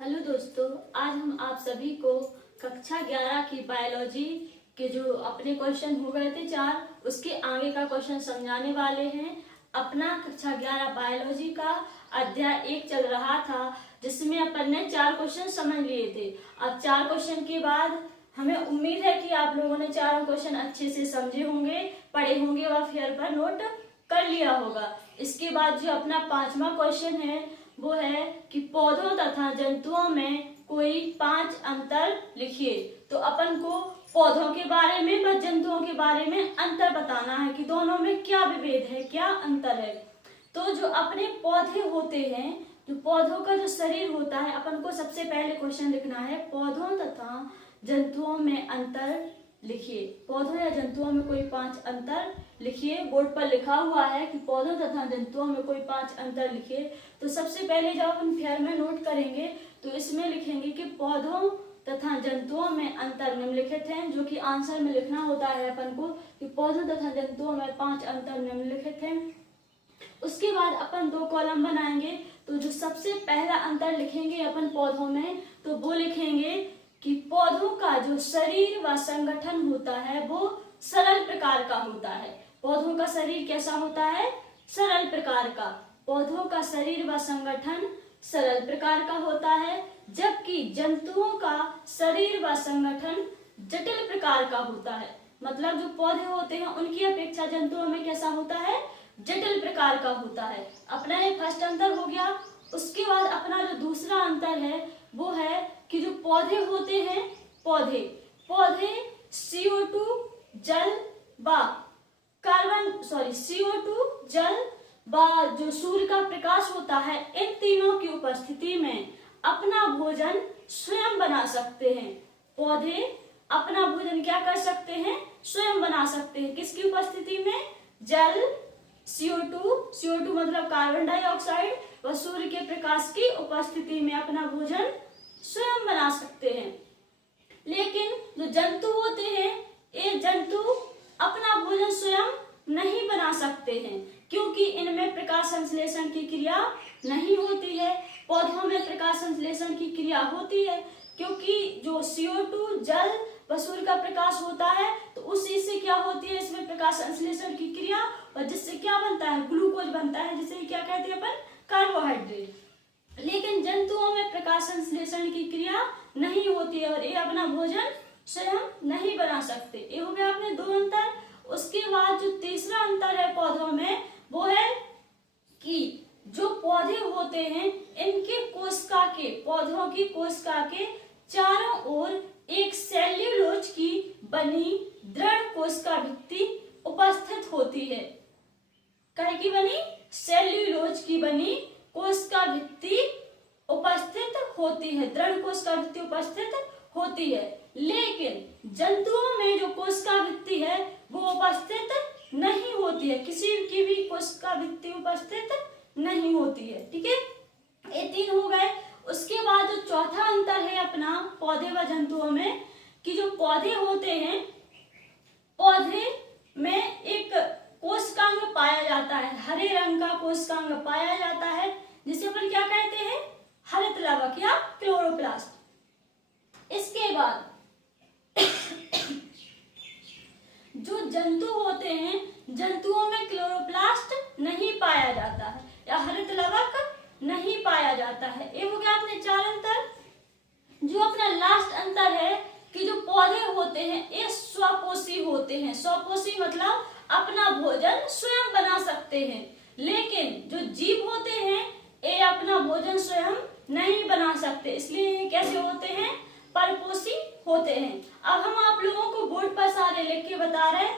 Hello दोस्तों, आज हम आप सभी को कक्षा 11 की बायोलॉजी के जो अपने क्वेश्चन हो गए थे 4, उसके आगे का क्वेश्चन समझाने वाले हैं। अपना कक्षा 11 बायोलॉजी का अध्याय 1 चल रहा था, जिसमें अपन ने 4 क्वेश्चन समझ लिए थे। अब 4 क्वेश्चन के बाद हमें उम्मीद है कि आप लोगों ने चारों क्वेश्चन अच्छे से समझे होंगे, पढ़े होंगे व फेयर पर नोट कर लिया होगा। इसके बाद जो अपना 5वां क्वेश्चन है वो है कि पौधों तथा जंतुओं में कोई 5 अंतर लिखिए। तो अपन को पौधों के बारे में व जंतुओं के बारे में अंतर बताना है कि दोनों में क्या विभेद है, क्या अंतर है। तो जो अपने पौधे होते हैं, जो पौधों का जो शरीर होता है, अपन को सबसे पहले क्वेश्चन लिखना है पौधों तथा जंतुओं में अंतर लिखिए। पौधों या जंतुओं में कोई 5 अंतर लिखिए। बोर्ड पर लिखा हुआ है कि पौधों तथा जंतुओं में कोई 5 अंतर लिखिए। तो सबसे पहले जब अपन फेयर में नोट करेंगे तो इसमें लिखेंगे कि पौधों तथा जंतुओं में अंतर निम्नलिखित हैं, जो कि आंसर में लिखना होता है अपन को कि पौधों तथा जंतुओं में 5 अंतर निम्नलिखित हैं। उसके बाद अपन 2 कॉलम बनाएंगे। तो जो सबसे पहला अंतर लिखेंगे अपन पौधों में, तो वो लिखेंगे कि पौधों का जो शरीर व संगठन होता है वो सरल प्रकार का होता है। पौधों का शरीर कैसा होता है? सरल प्रकार का। पौधों का शरीर व संगठन सरल प्रकार का होता है, जबकि जंतुओं का शरीर व संगठन जटिल प्रकार का होता है। मतलब जो पौधे होते हैं उनकी अपेक्षा जंतुओं में कैसा होता है? जटिल प्रकार का होता है। अपना ये फर्स्ट अंतर हो गया। उसके बाद अपना जो दूसरा अंतर है वो है कि जो पौधे होते हैं, पौधे CO2 जल व CO2 जल व जो सूर्य का प्रकाश होता है, इन तीनों की उपस्थिति में अपना भोजन स्वयं बना सकते हैं। पौधे अपना भोजन क्या कर सकते हैं? स्वयं बना सकते हैं। किसकी उपस्थिति में? जल, CO2 मतलब कार्बन डाइऑक्साइड व सूर्य के प्रकाश की उपस्थिति में अपना भोजन स्वयं बना सकते हैं। लेकिन जो जंतु होते हैं, ये जंतु अपना भोजन स्वयं नहीं बना सकते हैं, क्योंकि इनमें प्रकाश संश्लेषण की क्रिया नहीं होती है। पौधों में प्रकाश संश्लेषण की क्रिया होती है, क्योंकि जो CO2 जल व सूर्य का प्रकाश होता है, तो उसी से क्या होती है? इसमें प्रकाश संश्लेषण की क्रिया, और जिससे क्या बनता है? ग्लूकोज बनता है, जिसे क्या कहते हैं अपन? कार्बोहाइड्रेट। लेकिन जंतुओं में प्रकाश संश्लेषण की क्रिया नहीं होती है और ये अपना भोजन स्वयं नहीं बना सकते। ये हो गया अपने 2 अंतर। उसके बाद जो तीसरा अंतर है पौधों में, वो है कि जो पौधे होते हैं इनके कोशिका के, पौधों की कोशिका के चारों ओर एक सेल्यूलोज की बनी दृढ़ कोशिका भित्ति उपस्थित होती है। काहे की बनी? सेल्यूलोज की बनी कोशिका भित्ति उपस्थित होती है, दृढ़ कोशिका भित्ति उपस्थित होती है। लेकिन जंतुओं में जो कोशिका भित्ति है वो उपस्थित नहीं होती है, किसी की भी कोशिका भित्ति उपस्थित नहीं होती है। ठीक है, ये 3 हो गए। उसके बाद जो चौथा अंतर है अपना पौधे व जंतुओं में, कि जो पौधे होते हैं, पौधे में एक कोशिकांग पाया जाता है, हरे रंग का कोशिकांग पाया जाता है, जिसे अपन क्या कहते हैं? हरित लवक या क्लोरोप्लास्ट। इसके बाद जो जंतु होते हैं, जंतुओं में क्लोरोप्लास्ट नहीं पाया जाता है या हरित लवक नहीं पाया जाता है। ये हो गया अपने 4 अंतर। जो अपना लास्ट अंतर है कि जो पौधे होते हैं ये स्वपोषी होते हैं। स्वपोषी मतलब अपना भोजन स्वयं बना सकते हैं, लेकिन जो जीव होते हैं ये अपना भोजन स्वयं नहीं बना सकते। इसलिए ये कैसे होते हैं? परपोषी होते हैं। अब हम आप लोगों को बोर्ड पर सारे लिख के बता रहे हैं।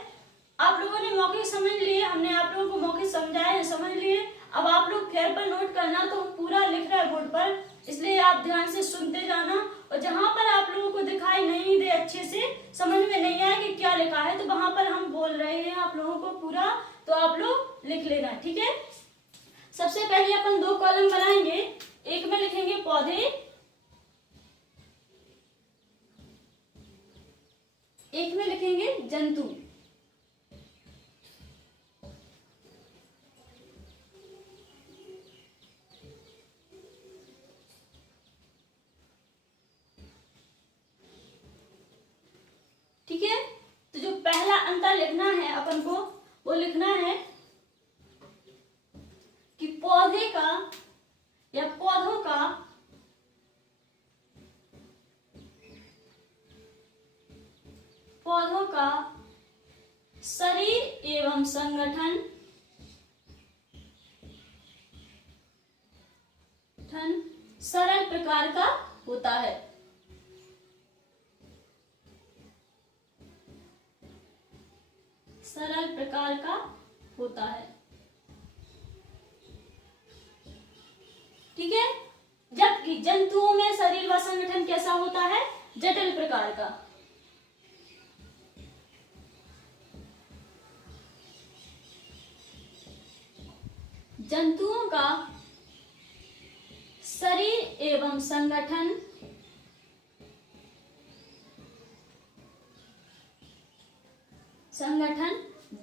आप लोगों ने मौखिक समझ लिए, हमने आप लोगों को मौखिक समझाए, समझ लिए। अब आप लोग फेयर पर नोट करना, तो हम पूरा लिख रहे हैं बोर्ड पर, इसलिए आप ध्यान से सुनते जाना। और जहां पर आप लोगों को दिखाई नहीं दे, अच्छे से समझ में नहीं आया कि क्या लिखा है, तो वहां पर हम बोल रहे हैं आप लोगों को पूरा, तो आप लोग लिख लेना। ठीक है, सबसे पहले अपन 2 कॉलम बनाएंगे। एक में लिखेंगे पौधे, एक में लिखेंगे जंतु। संगठन सरल प्रकार का होता है। सरल प्रकार का होता है। ठीक है। जबकि जंतुओं में शरीर व संगठन कैसा होता है? जटिल प्रकार का। जंतुओं का शरीर एवं संगठन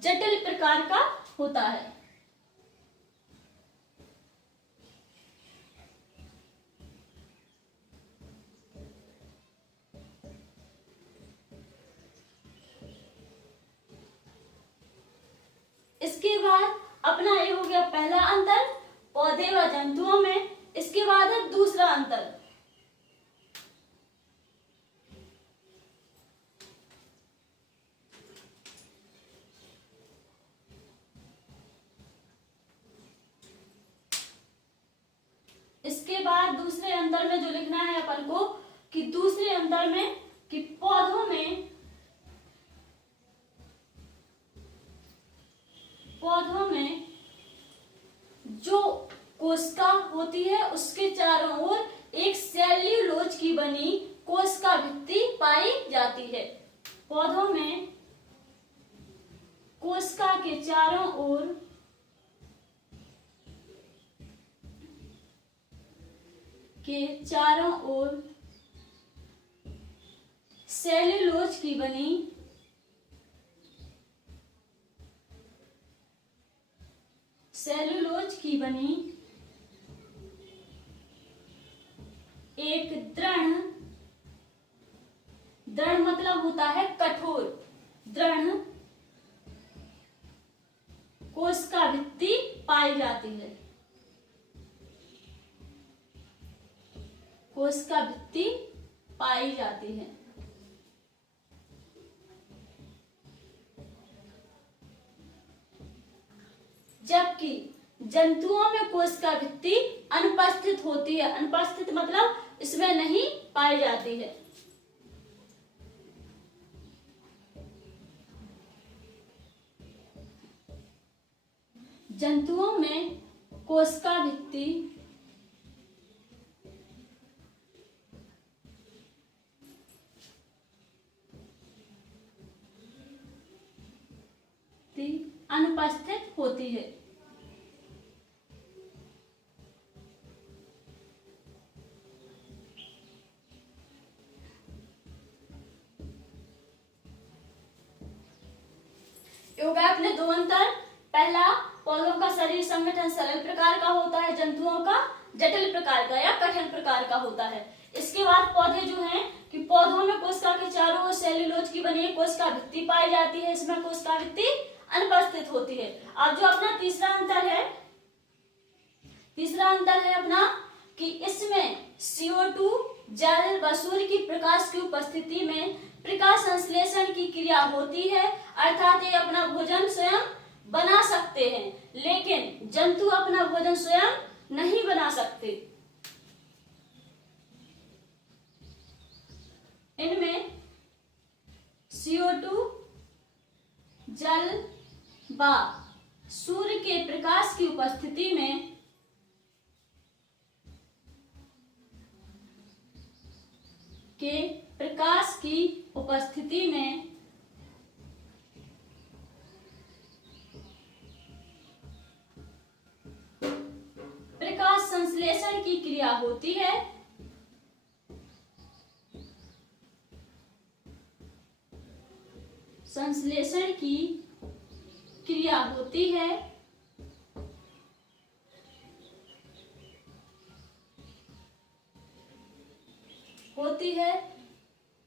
जटिल प्रकार का होता है। इसके बाद अपना ये हो गया पहला अंतर पौधे व जंतुओं में। इसके बाद है दूसरा अंतर। इसके बाद दूसरे अंतर में जो लिखना है अपन को कि दूसरे अंतर में कि पौधों में जो कोशिका होती है उसके चारों ओर एक सेल्यूलोज की बनी कोशिका भित्ति पाई जाती है। पौधों में कोशिका के चारों ओर सेल्यूलोज की बनी एक दृढ़ मतलब होता है कठोर, दृढ़ कोशिका भित्ति पाई जाती है। कोशिका भित्ति पाई जाती है। जबकि जंतुओं में कोशिका भित्ति अनुपस्थित होती है। अनुपस्थित मतलब इसमें नहीं पाई जाती है। जंतुओं में कोशिका भित्ति अनुपस्थित होती है। योगा अपने दो अंतर। पहला पौधों का शरीर संगठन सरल प्रकार का होता है, जंतुओं का जटिल प्रकार का या कठिन प्रकार का होता है। इसके बाद पौधे जो हैं कि पौधों में कोशिका के चारों ओर सेल्यूलोज की बनी कोशिका भित्ति पाई जाती है। इसमें कोशिका भित्ति अनुपस्थित होती है। अब जो अपना तीसरा अंतर है अपना कि इसमें CO2 जल व सूर्य की प्रकाश की उपस्थिति में प्रकाश संश्लेषण की क्रिया होती है, अर्थात ये अपना भोजन स्वयं बना सकते हैं, लेकिन जंतु अपना भोजन स्वयं नहीं बना सकते। इनमें CO2 जल व सूर्य के प्रकाश की उपस्थिति में प्रकाश संश्लेषण की क्रिया होती है। संश्लेषण की क्रिया होती है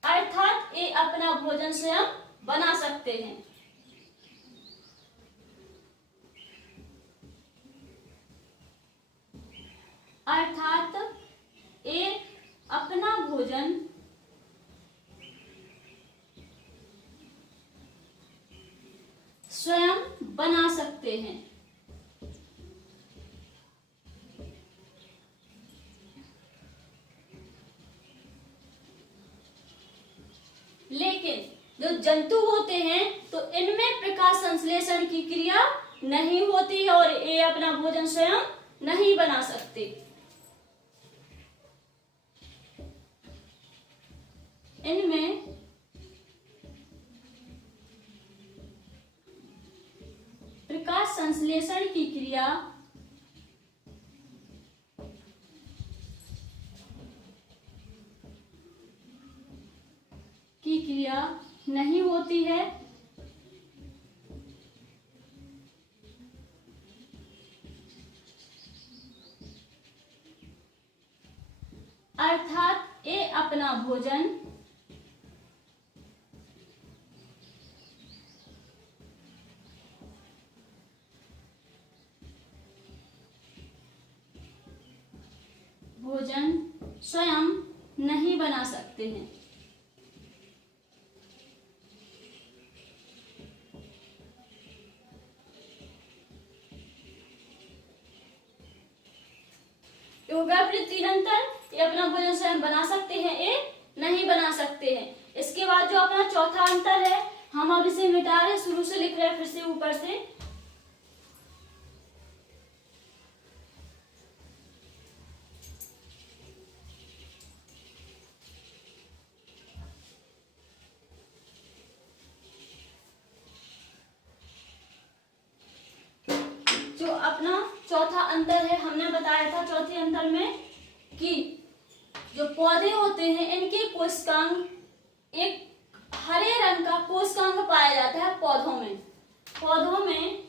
अर्थात ये अपना भोजन स्वयं बना सकते हैं। अर्थात ये अपना भोजन स्वयं बना सकते हैं। लेकिन जो जंतु होते हैं तो इनमें प्रकाश संश्लेषण की क्रिया नहीं होती है और ये अपना भोजन स्वयं नहीं बना सकते। इनमें प्रकाश संश्लेषण की क्रिया नहीं होती है, अर्थात ये अपना भोजन स्वयं नहीं बना सकते हैं। हो गया अपने तीन अंतर। ये अपना भोजन स्वयं बना सकते हैं, ये नहीं बना सकते हैं। इसके बाद जो अपना चौथा अंतर है, हम अब इसे मिटा रहे, शुरू से लिख रहे हैं, फिर से ऊपर से। जो अपना चौथा अंतर है, हमने बताया था चौथे अंतर में कि जो पौधे होते हैं इनके कोशिकांग, एक हरे रंग का कोशिकांग पाया जाता है पौधों में। पौधों में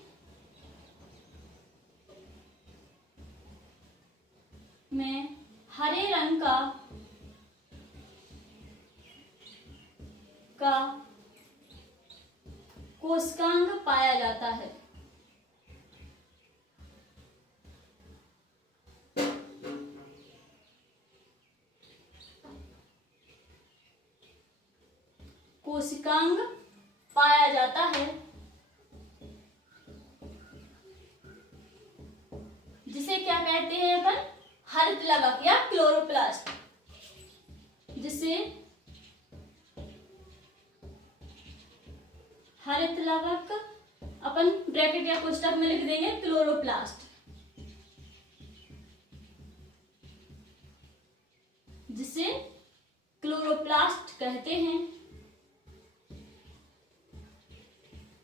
हरे रंग का कोशिकांग पाया जाता है। कोशिकांग पाया जाता है जिसे क्या कहते हैं अपन, हरित लवक या क्लोरोप्लास्ट। जिसे हरित लवक अपन ब्रैकेट या कोष्टक में लिख देंगे क्लोरोप्लास्ट, जिसे क्लोरोप्लास्ट कहते हैं।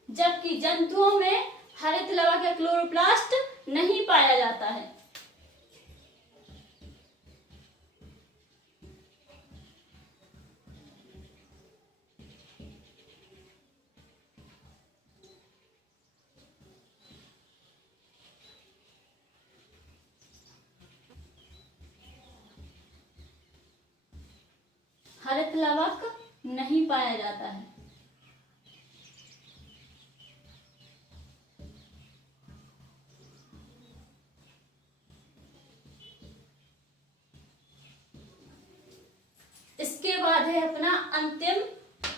जबकि जंतुओं में हरित लवक या क्लोरोप्लास्ट नहीं पाया जाता है। हरित लवक नहीं पाया जाता है। इसके बाद है अपना अंतिम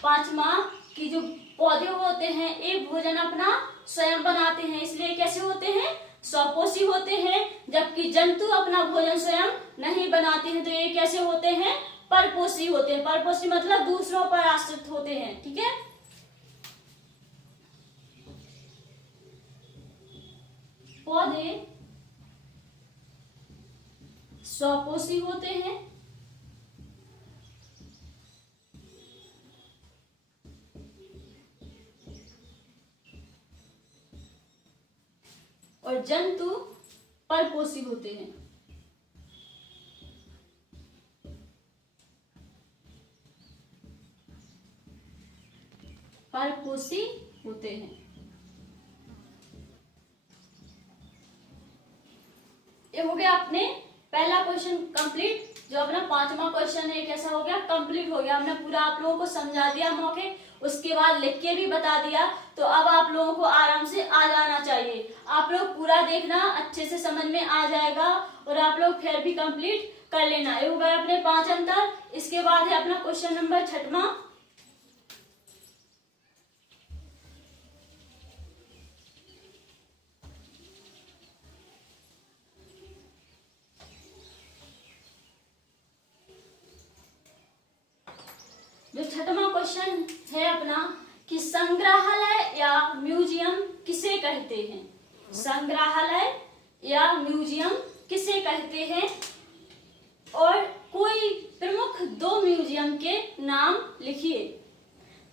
पांचवा कि जो पौधे होते हैं ये भोजन अपना स्वयं बनाते हैं, इसलिए कैसे होते हैं, स्वपोषी होते हैं। जबकि जंतु अपना भोजन स्वयं नहीं बनाते हैं, तो ये कैसे होते हैं, परपोषी होते हैं। परपोषी मतलब दूसरों पर आश्रित होते हैं। ठीक है, पौधे स्वपोषी होते हैं और जंतु परपोषी होते हैं। परपोषी होते हैं। ये हो गया अपने पहला क्वेश्चन कंप्लीट। जो अपना पांचवा क्वेश्चन है कैसा हो गया, कंप्लीट हो गया। हमने पूरा आप लोगों को समझा दिया मौके, उसके बाद लिख के भी बता दिया। तो अब आप लोगों को आराम से आ जाना चाहिए। आप लोग पूरा देखना, अच्छे से समझ में आ जाएगा और आप लोग फिर भी कंप्लीट कर लेना। ये हो गया अपने 5 अंतर। इसके बाद है अपना क्वेश्चन नंबर 6वां। क्वेश्चन है अपना कि संग्रहालय या म्यूजियम किसे कहते हैं। संग्रहालय या म्यूजियम किसे कहते हैं और कोई प्रमुख 2 म्यूजियम के नाम लिखिए।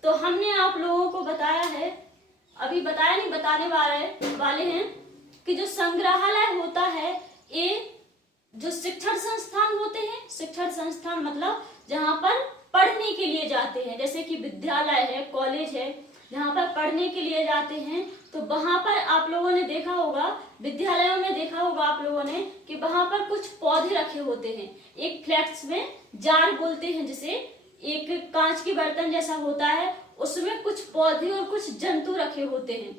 तो हमने आप लोगों को बताया है, अभी बताया नहीं, बताने वाले हैं कि जो संग्रहालय होता है ये जो शिक्षण संस्थान होते हैं, शिक्षण संस्थान मतलब जहाँ पर पढ़ने के लिए जाते हैं, जैसे कि विद्यालय है, कॉलेज है, जहाँ पर पढ़ने के लिए जाते हैं, तो वहां पर आप लोगों ने देखा होगा, विद्यालयों में देखा होगा आप लोगों ने कि वहां पर कुछ पौधे रखे होते हैं। एक फ्लैट्स में जार बोलते हैं जिसे, एक कांच के बर्तन जैसा होता है, उसमें कुछ पौधे और कुछ जंतु रखे होते हैं।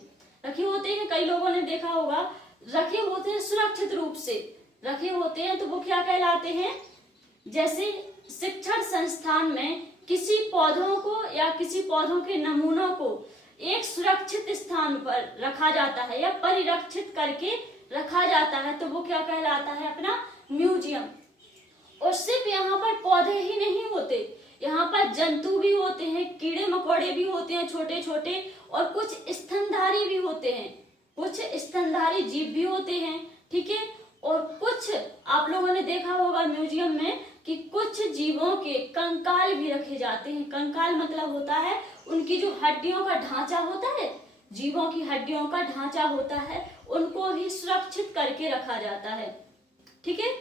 कई लोगों ने देखा होगा, रखे होते हैं, सुरक्षित रूप से रखे होते हैं, तो वो क्या कहलाते हैं। जैसे शिक्षण संस्थान में किसी पौधों को या किसी पौधों के नमूनों को एक सुरक्षित स्थान पर रखा जाता है या परिरक्षित करके रखा जाता है, तो वो क्या कहलाता है, अपना म्यूजियम। और सिर्फ यहाँ पर पौधे ही नहीं होते, यहाँ पर जंतु भी होते हैं, कीड़े मकोड़े भी होते हैं छोटे छोटे, और कुछ स्तनधारी भी होते हैं, कुछ स्तनधारी जीव भी होते हैं, ठीक है। और कुछ आप लोगों ने देखा होगा म्यूजियम में कि कुछ जीवों के कंकाल भी रखे जाते हैं। कंकाल मतलब होता है उनकी जो हड्डियों का ढांचा होता है, जीवों की हड्डियों का ढांचा होता है, उनको भी सुरक्षित करके रखा जाता है, ठीक है।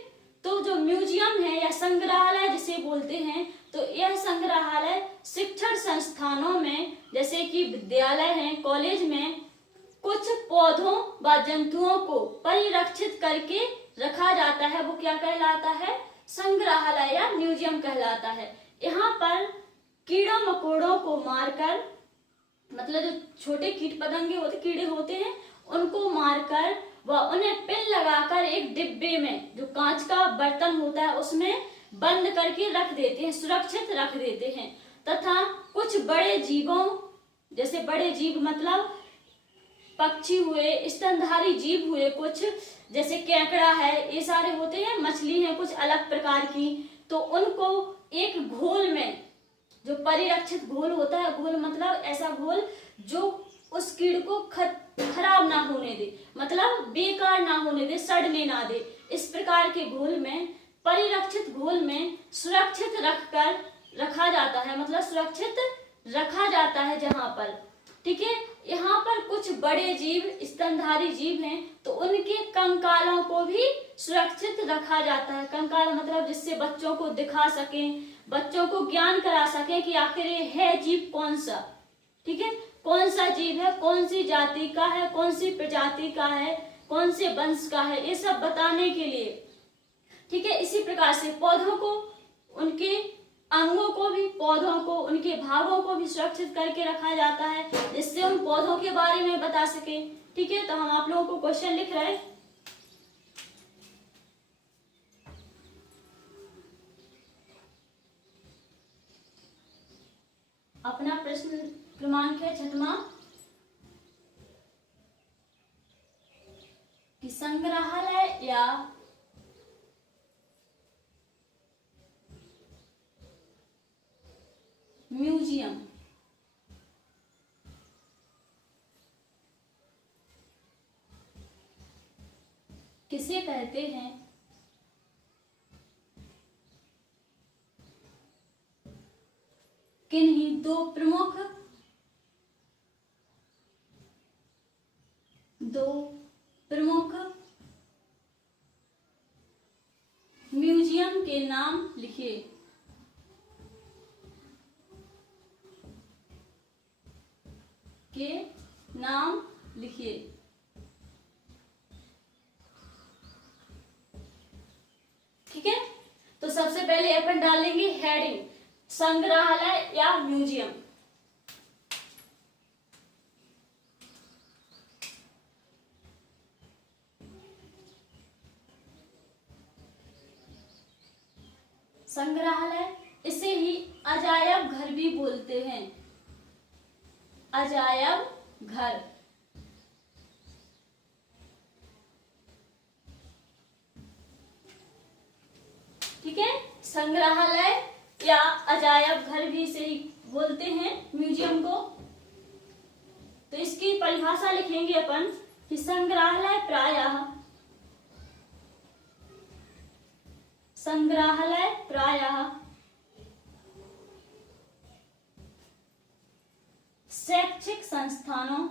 तो जो म्यूजियम है या संग्रहालय जिसे बोलते हैं, तो यह संग्रहालय शिक्षण संस्थानों में, जैसे कि विद्यालय है, कॉलेज में, कुछ पौधों व जंतुओं को परिरक्षित करके रखा जाता है, वो क्या कहलाता है, संग्रहालय या म्यूजियम कहलाता है। यहाँ पर कीड़ों मकोड़ों को मारकर, मतलब जो छोटे कीट पतंगे होते, कीड़े होते हैं, उनको मारकर व उन्हें पिन लगाकर एक डिब्बे में, जो कांच का बर्तन होता है, उसमें बंद करके रख देते हैं, सुरक्षित रख देते हैं। तथा कुछ बड़े जीवों, जैसे बड़े जीव मतलब पक्षी हुए, स्तनधारी जीव हुए, कुछ जैसे केकड़ा है, ये सारे होते हैं, मछली है कुछ अलग प्रकार की, तो उनको एक घोल में, जो परिरक्षित घोल होता है, घोल मतलब ऐसा घोल जो उस कीड़ को खराब ना होने दे, मतलब बेकार ना होने दे, सड़ने ना दे, इस प्रकार के घोल में, परिरक्षित घोल में सुरक्षित रखकर रखा जाता है, मतलब सुरक्षित रखा जाता है जहां पर, ठीक है। यहाँ पर कुछ बड़े जीव, स्तनधारी जीव हैं, तो उनके कंकालों को भी सुरक्षित रखा जाता है। कंकाल मतलब जिससे बच्चों को दिखा सकें, बच्चों को ज्ञान करा सकें कि आखिर ये है जीव कौन सा, ठीक है, कौन सा जीव है, कौन सी जाति का है, कौन सी प्रजाति का है, कौन से वंश का है, ये सब बताने के लिए, ठीक है। इसी प्रकार से पौधों को, उनके अंगों को भी, पौधों को, उनके भागों को भी सुरक्षित करके रखा जाता है, जिससे उन पौधों के बारे में बता सके, ठीक है। तो हम आप लोगों को क्वेश्चन लिख रहे हैं। अपना प्रश्न क्रमांक है 6वां कि संग्रहालय या म्यूजियम किसे कहते हैं। किन्हीं 2 प्रमुख म्यूजियम के नाम लिखिए। के नाम लिखिए। ठीक है, तो सबसे पहले अपन डालेंगे हेडिंग, संग्रहालय या म्यूजियम। संग्रहालय, इसे ही अजायब घर भी बोलते हैं, अजायब घर। ठीक है, संग्रहालय या अजायब घर भी इसे ही बोलते हैं म्यूजियम को? तो इसकी परिभाषा लिखेंगे अपन कि संग्रहालय प्रायः शैक्षिक संस्थानों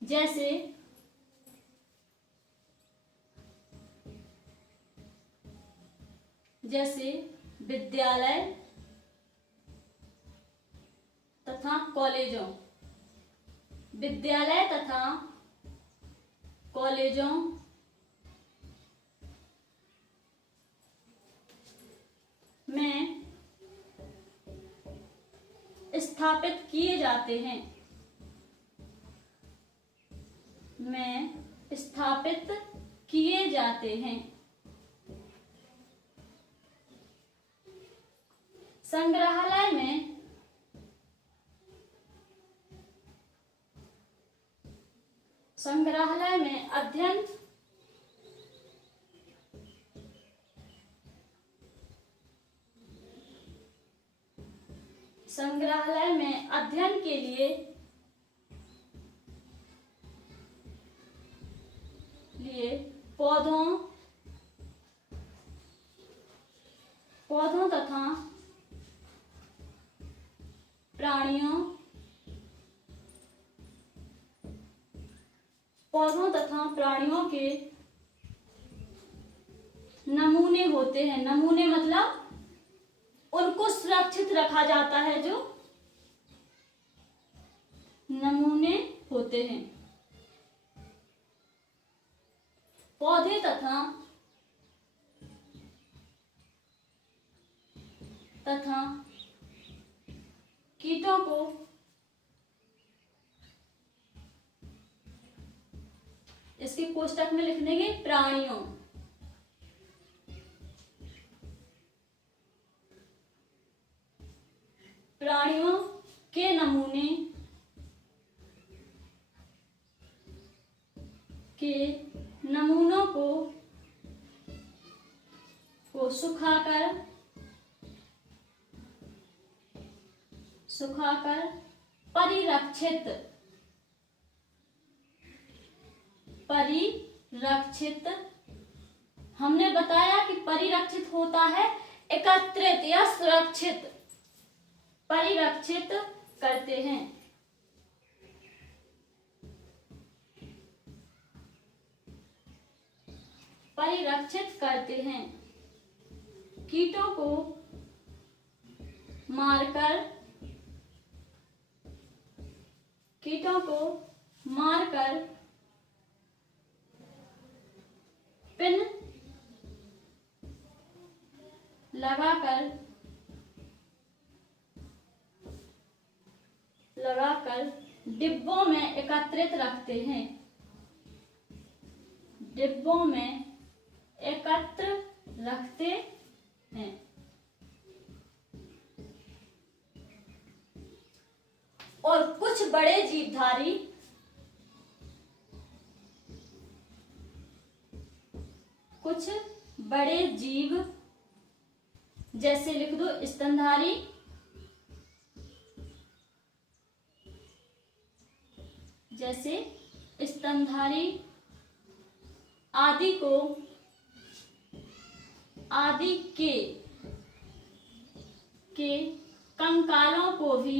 जैसे विद्यालय तथा कॉलेजों में स्थापित किए जाते हैं। संग्रहालय में अध्ययन के लिए पौधों तथा प्राणियों के नमूने होते हैं। नमूने मतलब उनको सुरक्षित रखा जाता है, जो नमूने होते हैं। पौधे तथा कीटों को इसके कोष्टक में लिख देंगे प्राणियों के नमूनों को सुखाकर परिरक्षित हमने बताया कि परिरक्षित होता है एकत्रित या सुरक्षित, परिरक्षित करते हैं। कीटों को मारकर पिन लगाकर डिब्बों में एकत्रित रखते हैं। और कुछ बड़े जीव जैसे लिख दो स्तनधारी, आदि के कंकालों को भी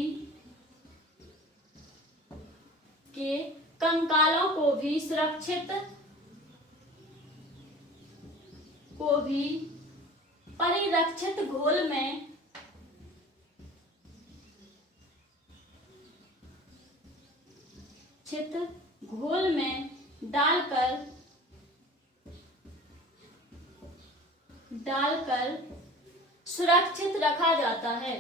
परिरक्षित घोल में डालकर सुरक्षित रखा जाता है।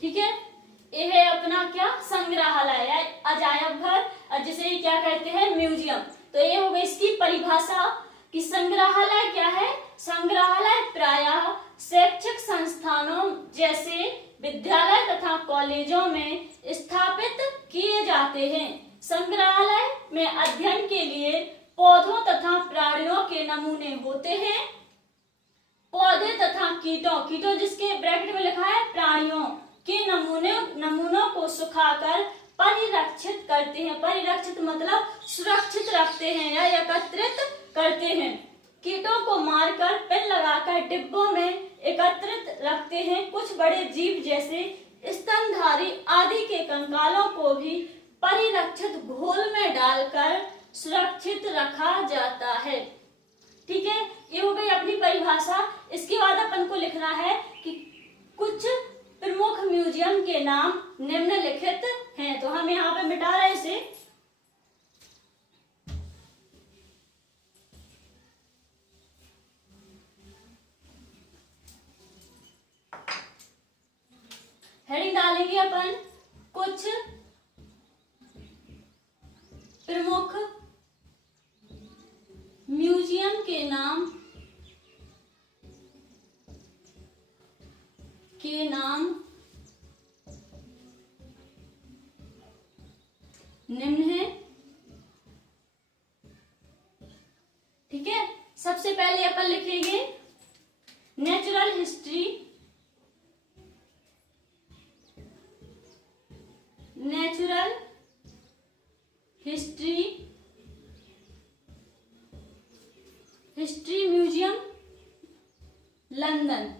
ठीक है, ये है अपना क्या संग्रहालय या अजायब घर, जिसे क्या कहते हैं म्यूजियम। तो ये हो गई इसकी परिभाषा कि संग्रहालय क्या है, संग्रहालय प्रायः शैक्षिक संस्थानों जैसे विद्यालय तथा कॉलेजों में स्थापित किए जाते हैं। संग्रहालय में अध्ययन के लिए पौधों तथा प्राणियों के नमूने होते हैं। पौधे तथा कीटों जिसके ब्रैकेट में लिखा है प्राणियों के नमूनों को सुखाकर परिरक्षित करते हैं। परिरक्षित मतलब सुरक्षित रखते हैं या एकत्रित करते हैं। कीटों को मारकर पिन लगाकर डिब्बों में एकत्रित रखते हैं। कुछ बड़े जीव जैसे स्तनधारी आदि के कंकालों को भी परिरक्षित घोल में डालकर सुरक्षित रखा जाता है। ठीक है, ये हो गई अपनी परिभाषा। इसके बाद अपन को लिखना है कि कुछ प्रमुख म्यूजियम के नाम निम्नलिखित हैं। तो हम यहाँ पे मिटा रहे इसे। हेडिंग डालेंगे अपन कुछ प्रमुख म्यूजियम के नाम निम्न है। ठीक है, सबसे पहले अपन लिखेंगे natural history, history museum London.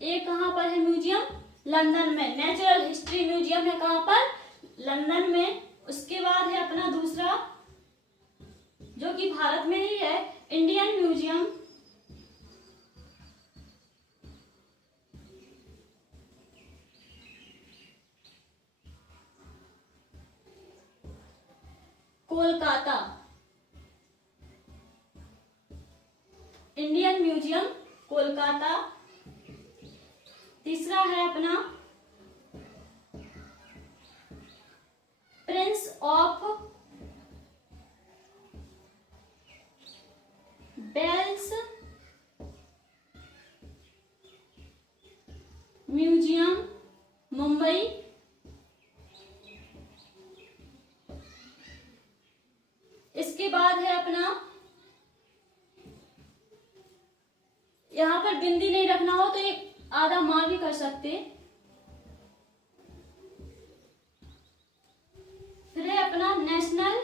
ये कहाँ पर है म्यूजियम? लंदन में। नेचुरल हिस्ट्री म्यूजियम है कहाँ पर? लंदन में। उसके बाद है अपना दूसरा जो कि भारत में ही है, Indian museum, Kolkata. Indian museum Kolkata. तीसरा है अपना Prince of Wales museum Mumbai. इसके बाद है अपना, यहां पर बिंदी नहीं रखना हो तो एक आधा माँ भी कर सकते। फिर है अपना national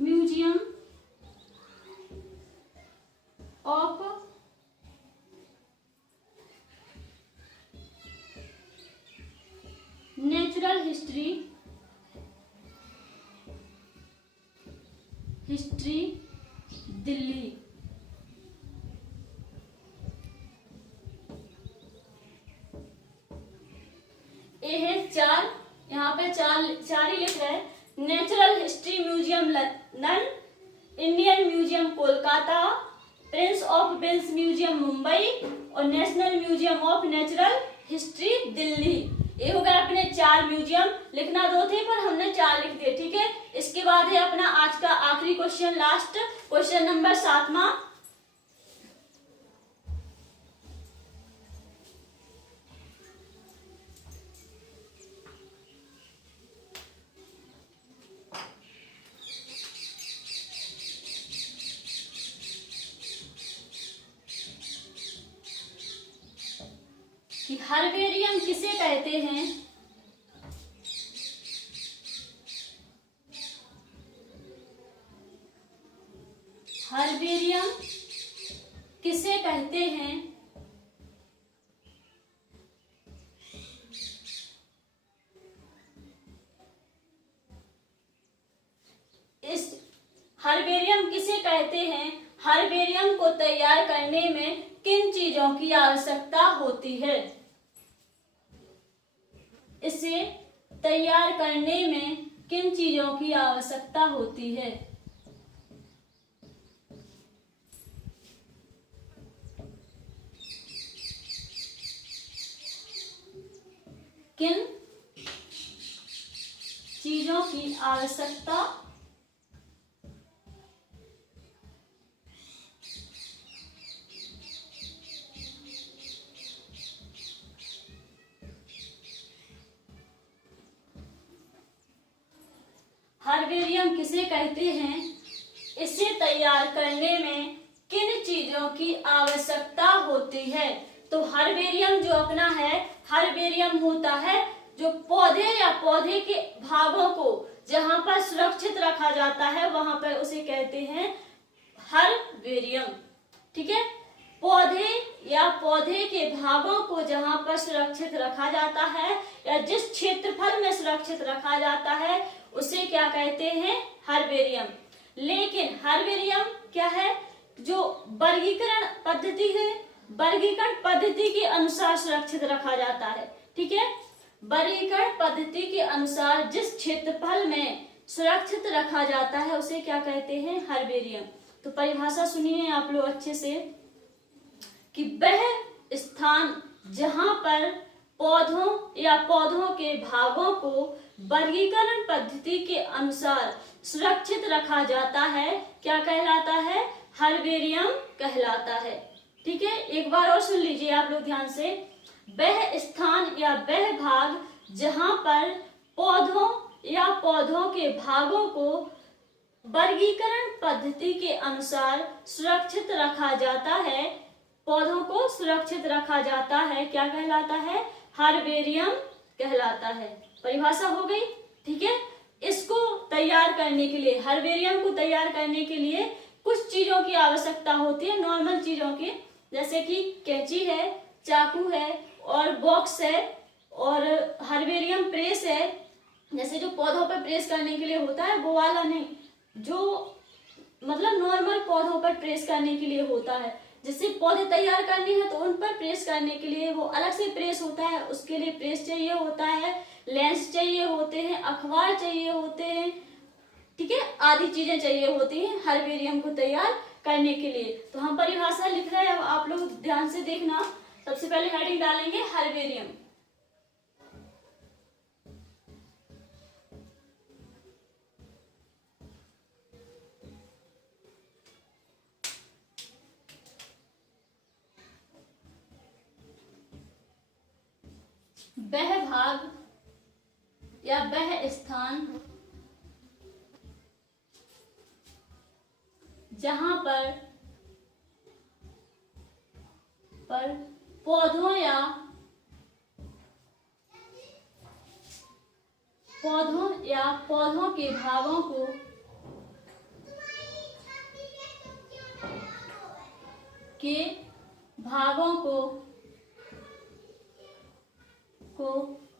museum of natural history Delhi. ये है चार, यहाँ पे चार ही लिख रहे हैं। Natural history museum London, Indian museum Kolkata, prince of Wales museum Mumbai और national museum of natural history Delhi. ये हो गया अपने चार म्यूजियम। लिखना दो थे पर हमने चार लिख दिए। ठीक है, इसके बाद है अपना आज का आखिरी क्वेश्चन, लास्ट क्वेश्चन नंबर 7वां। कि हर्बेरियम किसे कहते हैं? हर्बेरियम किसे कहते हैं? इस हर्बेरियम किसे कहते हैं? हर्बेरियम को तैयार करने में किन चीजों की आवश्यकता होती है? इसे तैयार करने में किन चीजों की आवश्यकता होती है? किन चीजों की आवश्यकता हर्बेरियम किसे कहते हैं, इसे तैयार करने में किन चीजों की आवश्यकता होती है। तो हर्बेरियम जो अपना है, हर्बेरियम होता है जो पौधे या पौधे के भागों को जहां पर सुरक्षित रखा जाता है वहां पर उसे कहते हैं हर्बेरियम। ठीक है, पौधे या पौधे के भागों को जहां पर सुरक्षित रखा जाता है या जिस क्षेत्रफल में सुरक्षित रखा जाता है उसे क्या कहते हैं, हर्बेरियम। लेकिन हर्बेरियम क्या है, जो वर्गीकरण पद्धति है, वर्गीकरण पद्धति के अनुसार सुरक्षित रखा जाता है। ठीक है, वर्गीकरण पद्धति के अनुसार जिस क्षेत्रफल में सुरक्षित रखा जाता है उसे क्या कहते हैं, हर्बेरियम। तो परिभाषा सुनिए आप लोग अच्छे से, कि वह स्थान जहां पर पौधों या पौधों के भागों को वर्गीकरण पद्धति के अनुसार सुरक्षित रखा जाता है क्या कहलाता है, हर्बेरियम कहलाता है। ठीक है, एक बार और सुन लीजिए आप लोग ध्यान से, वह स्थान या वह भाग जहां पर पौधों या पौधों के भागों को वर्गीकरण पद्धति के अनुसार सुरक्षित रखा जाता है, पौधों को सुरक्षित रखा जाता है, क्या कहलाता है, हर्बेरियम कहलाता है। परिभाषा हो गई। ठीक है, इसको तैयार करने के लिए, हर्बेरियम को तैयार करने के लिए कुछ चीजों की आवश्यकता होती है, नॉर्मल चीजों की, जैसे कि कैंची है, चाकू है और बॉक्स है और हर्बेरियम प्रेस है। जैसे जो पौधों पर प्रेस करने के लिए होता है वो वाला नहीं, जो मतलब नॉर्मल पौधों पर प्रेस करने के लिए होता है। जिससे पौधे तैयार करने हैं तो उन पर प्रेस करने के लिए वो अलग से प्रेस होता है, उसके लिए प्रेस चाहिए होता है, लेंस चाहिए होते हैं, अखबार चाहिए होते हैं। ठीक है, आदि चीजें चाहिए होती हैं हर्बेरियम को तैयार करने के लिए। तो हम परिभाषा लिख रहे हैं, अब आप लोग ध्यान से देखना। सबसे पहले हेडिंग डालेंगे हर्बेरियम। वह भाग या वह स्थान जहां पर पौधों या पौधों के भागों को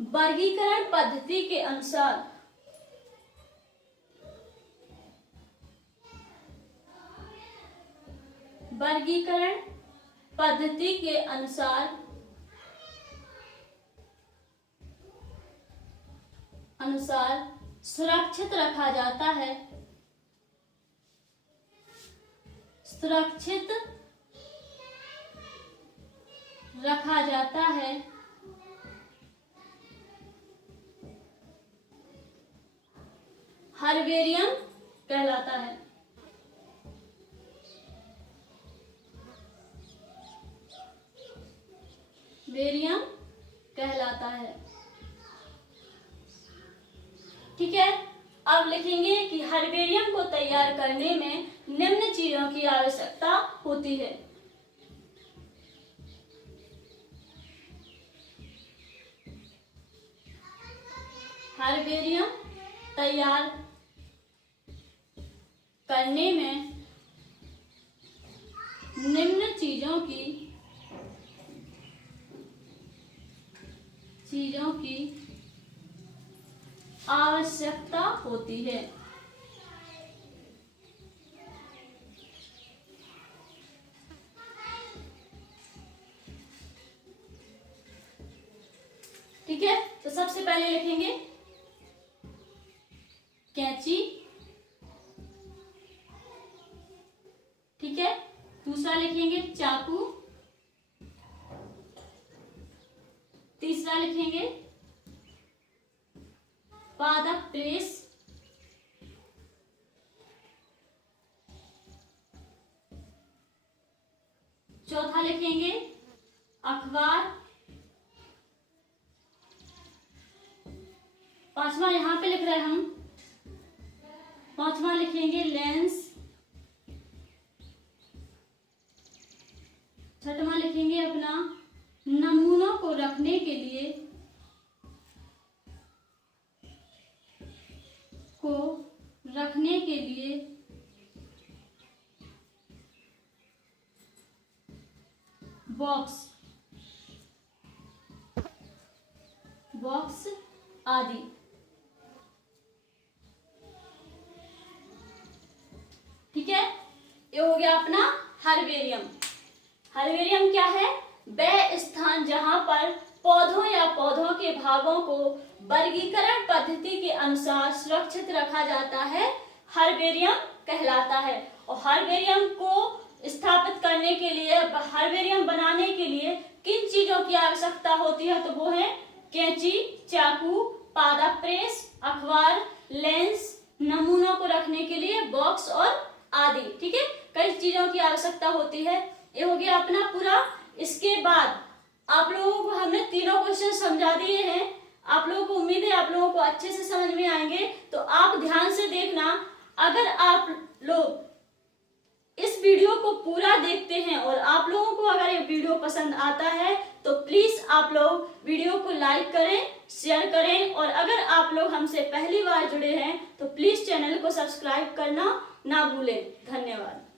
वर्गीकरण पद्धति के अनुसार सुरक्षित रखा जाता है, हर्बेरियम कहलाता है। हर्बेरियम कहलाता है। ठीक है, अब लिखेंगे कि हर्बेरियम को तैयार करने में निम्न चीजों की आवश्यकता होती है। हर्बेरियम तैयार करने में निम्न चीजों की आवश्यकता होती है। ठीक है, तो सबसे पहले लिखेंगे कैंची। ठीक है, दूसरा लिखेंगे चाकू, तीसरा लिखेंगे पादप प्रेस, चौथा लिखेंगे अखबार, पांचवा यहाँ पे लिख रहे हैं हम, पांचवा लिखेंगे लेंस, छठवां लिखेंगे अपना नमूनों को रखने के लिए, बॉक्स आदि। ठीक है, ये हो गया अपना हर्बेरियम। हर्बेरियम क्या है? वह स्थान जहां पर पौधों या पौधों के भागों को वर्गीकरण पद्धति के अनुसार सुरक्षित रखा जाता है, हर्बेरियम कहलाता है। और हर्बेरियम को स्थापित करने के लिए, हर्बेरियम बनाने के लिए किन चीजों की आवश्यकता होती है? तो वो है कैंची, चाकू, पादप प्रेस, अखबार, लेंस, नमूनों को रखने के लिए बॉक्स और आदि। ठीक है, कई चीजों की आवश्यकता होती है। ये हो गया अपना पूरा। इसके बाद आप लोगों को हमने तीनों क्वेश्चन समझा दिए हैं। आप लोगों को उम्मीद है आप लोगों को अच्छे से समझ में आएंगे। तो आप ध्यान से देखना, अगर आप लोग इस वीडियो को पूरा देखते हैं और आप लोगों को अगर ये वीडियो पसंद आता है तो प्लीज आप लोग वीडियो को लाइक करें, शेयर करें, और अगर आप लोग हमसे पहली बार जुड़े हैं तो प्लीज चैनल को सब्सक्राइब करना ना भूलें। धन्यवाद।